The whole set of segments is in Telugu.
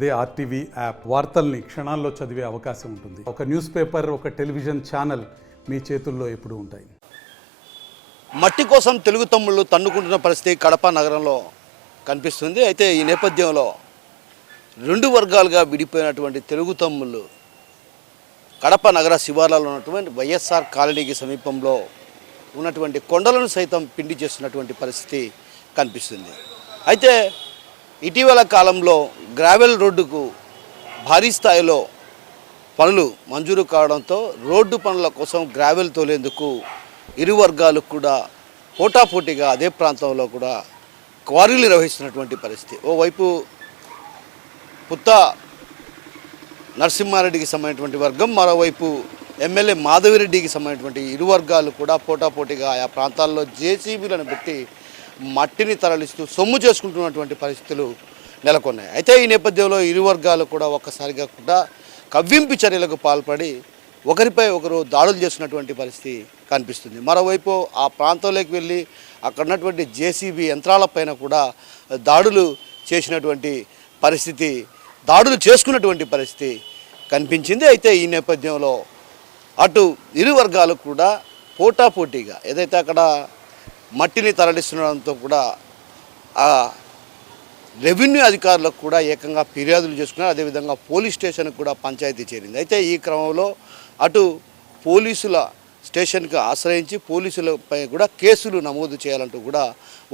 అదే ఆర్టీవీ యాప్ వార్తల్ని క్షణాల్లో చదివే అవకాశం ఉంటుంది. ఒక న్యూస్ పేపర్, ఒక టెలివిజన్ ఛానల్ మీ చేతుల్లో ఎప్పుడూ ఉంటాయి. మట్టి కోసం తెలుగు తమ్ముళ్ళు తన్నుకుంటున్న పరిస్థితి కడప నగరంలో కనిపిస్తుంది. అయితే ఈ నేపథ్యంలో రెండు వర్గాలుగా విడిపోయినటువంటి తెలుగు తమ్ముళ్ళు కడప నగర శివార్లలో ఉన్నటువంటి వైఎస్ఆర్ కాలనీకి సమీపంలో ఉన్నటువంటి కొండలను సైతం పిండి చేస్తున్నటువంటి పరిస్థితి కనిపిస్తుంది. అయితే ఇటీవల కాలంలో గ్రావెల్ రోడ్డుకు భారీ స్థాయిలో పనులు మంజూరు కావడంతో రోడ్డు పనుల కోసం గ్రావెల్ తోలేందుకు ఇరు వర్గాలు కూడా పోటాపోటీగా అదే ప్రాంతంలో కూడా క్వారీలు నిర్వహిస్తున్నటువంటి పరిస్థితి. ఓవైపు పుత్తా నరసింహారెడ్డికి సంబంధించినటువంటి వర్గం, మరోవైపు ఎమ్మెల్యే మాధవిరెడ్డికి సంబంధించినటువంటి ఇరు వర్గాలు కూడా పోటాపోటీగా ఆయా ప్రాంతాల్లో జేసీబీలను పెట్టి మట్టిని తరలిస్తూ సొమ్ము చేసుకుంటున్నటువంటి పరిస్థితులు నెలకొన్నాయి. అయితే ఈ నేపథ్యంలో ఇరు వర్గాలు కూడా ఒక్కసారిగా కూడా కవ్వింపు చర్యలకు పాల్పడి ఒకరిపై ఒకరు దాడులు చేస్తున్నటువంటి పరిస్థితి కనిపిస్తుంది. మరోవైపు ఆ ప్రాంతంలోకి వెళ్ళి అక్కడ ఉన్నటువంటి జేసీబీ యంత్రాలపైన కూడా దాడులు చేసుకున్నటువంటి పరిస్థితి కనిపించింది. అయితే ఈ నేపథ్యంలో అటు ఇరు వర్గాలు కూడా పోటాపోటీగా ఏదైతే అక్కడ మట్టిని తరలిస్తుండడంతో కూడా ఆ రెవెన్యూ అధికారులకు కూడా ఏకంగా ఫిర్యాదులు చేసుకున్నారు. అదేవిధంగా పోలీస్ స్టేషన్కి కూడా పంచాయతీ చేరింది. అయితే ఈ క్రమంలో అటు పోలీసుల స్టేషన్కి ఆశ్రయించి పోలీసులపై కూడా కేసులు నమోదు చేయాలంటూ కూడా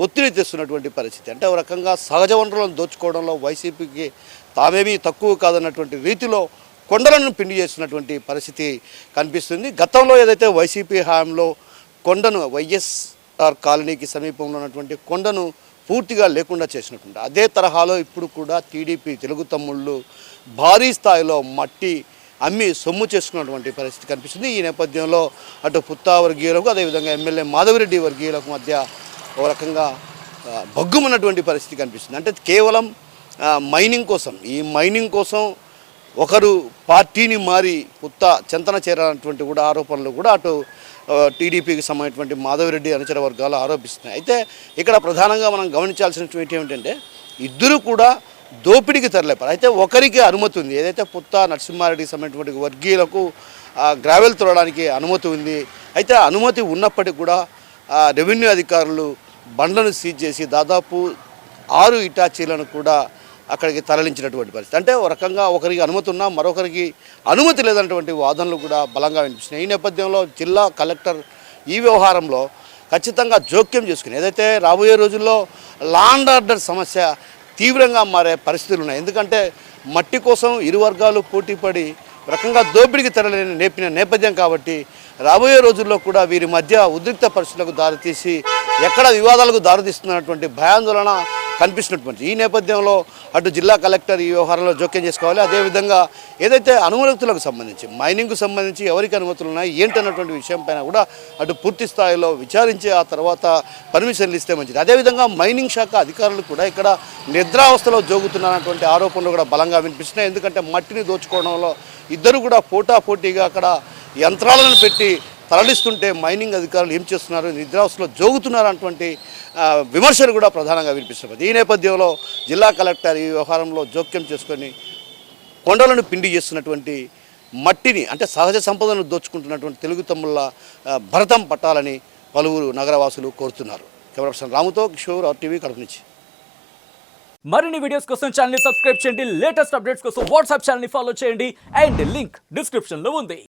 ఒత్తిడి తెస్తున్నటువంటి పరిస్థితి. అంటే ఒక రకంగా సహజ వనరులను దోచుకోవడంలో వైసీపీకి తామేమీ తక్కువ కాదన్నటువంటి రీతిలో కొండలను పిండి చేస్తున్నటువంటి పరిస్థితి కనిపిస్తుంది. గతంలో ఏదైతే వైసీపీ హయాంలో కొండను వైఎస్ఆర్ కాలనీకి సమీపంలో ఉన్నటువంటి కొండను పూర్తిగా లేకుండా చేసినటువంటి అదే తరహాలో ఇప్పుడు కూడా టీడీపీ తెలుగు తమ్ముళ్ళు భారీ స్థాయిలో మట్టి అమ్మి సొమ్ము చేసుకున్నటువంటి పరిస్థితి కనిపిస్తుంది. ఈ నేపథ్యంలో అటు పుత్తా వర్గీయులకు అదేవిధంగా ఎమ్మెల్యే మాధవిరెడ్డి వర్గీయులకు మధ్య ఒక రకంగా భగ్గుమన్నటువంటి పరిస్థితి కనిపిస్తుంది. అంటే కేవలం మైనింగ్ కోసం ఒకరు పార్టీని మారి చెంతన చేరాలన్నటువంటి కూడా ఆరోపణలు కూడా అటు టీడీపీకి సంబంధించినటువంటి మాధవిరెడ్డి అనుచర వర్గాలు ఆరోపిస్తున్నాయి. అయితే ఇక్కడ ప్రధానంగా మనం గమనించాల్సినటువంటి ఏమిటంటే ఇద్దరు కూడా దోపిడీకి తరలేపారు. అయితే ఒకరికి అనుమతి ఉంది, ఏదైతే పుత్తా నరసింహారెడ్డికి సంబంధించినటువంటి వర్గీయులకు గ్రావెల్ తోలడానికి అనుమతి ఉంది. అయితే అనుమతి ఉన్నప్పటికీ కూడా రెవెన్యూ అధికారులు బండ్లను సీజ్ చేసి దాదాపు 6 ఇటాచీలను కూడా అక్కడికి తరలించినటువంటి పరిస్థితి. అంటే ఒక రకంగా ఒకరికి అనుమతి ఉన్నా మరొకరికి అనుమతి లేదన్నటువంటి వాదనలు కూడా బలంగా వినిపిస్తున్నాయి. ఈ నేపథ్యంలో జిల్లా కలెక్టర్ ఈ వ్యవహారంలో ఖచ్చితంగా జోక్యం చేసుకుని ఏదైతే రాబోయే రోజుల్లో లా అండ్ ఆర్డర్ సమస్య తీవ్రంగా మారే పరిస్థితులు ఉన్నాయి. ఎందుకంటే మట్టి కోసం ఇరు వర్గాలు పోటీపడి రకంగా దోపిడీకి నేపిన నేపథ్యం కాబట్టి రాబోయే రోజుల్లో కూడా వీరి మధ్య ఉద్రిక్త పరిస్థితులకు దారితీసి ఎక్కడ వివాదాలకు దారితీస్తున్నటువంటి భయాందోళన కనిపిస్తున్నటువంటి ఈ నేపథ్యంలో అటు జిల్లా కలెక్టర్ ఈ వ్యవహారంలో జోక్యం చేసుకోవాలి. అదేవిధంగా ఏదైతే అనుమతులకు సంబంధించి మైనింగ్కు సంబంధించి ఎవరికి అనుమతులు ఉన్నాయి ఏంటన్నటువంటి విషయం పైన కూడా అటు పూర్తి స్థాయిలో విచారించి ఆ తర్వాత పర్మిషన్లు ఇస్తే మంచిది. అదేవిధంగా మైనింగ్ శాఖ అధికారులు కూడా ఇక్కడ నిద్రావస్థలో జోగుతున్నారన్నటువంటి ఆరోపణలు కూడా బలంగా వినిపిస్తున్నాయి. ఎందుకంటే మట్టిని దోచుకోవడంలో ఇద్దరు కూడా పోటాపోటీగా అక్కడ యంత్రాలను పెట్టి తరలిస్తుంటే మైనింగ్ అధికారులు ఏం చేస్తున్నారు, నిద్రావస్థలో జోగుతున్నారు అన్నటువంటి విమర్శలు కూడా ప్రధానంగా వినిపిస్తున్నది. ఈ నేపథ్యంలో జిల్లా కలెక్టర్ ఈ వ్యవహారంలో జోక్యం చేసుకొని కొండలను పిండి చేస్తున్నటువంటి మట్టిని అంటే సహజ సంపదను దోచుకుంటున్నటువంటి తెలుగు తమ్ముళ్ళ భరతం పట్టాలని పలువురు నగరవాసులు కోరుతున్నారు. కెమెరా పర్సన్ రాముతో కిషోర్, ఆర్టీవీ, కడప నుంచి. మరిన్ని వీడియోస్ కోసం ఛానల్ ని సబ్స్క్రైబ్ చేయండి. లేటెస్ట్ అప్డేట్స్ కోసం వాట్సాప్ ఛానల్ ని ఫాలో చేయండి. అండ్ లింక్ డిస్క్రిప్షన్ లో ఉంది.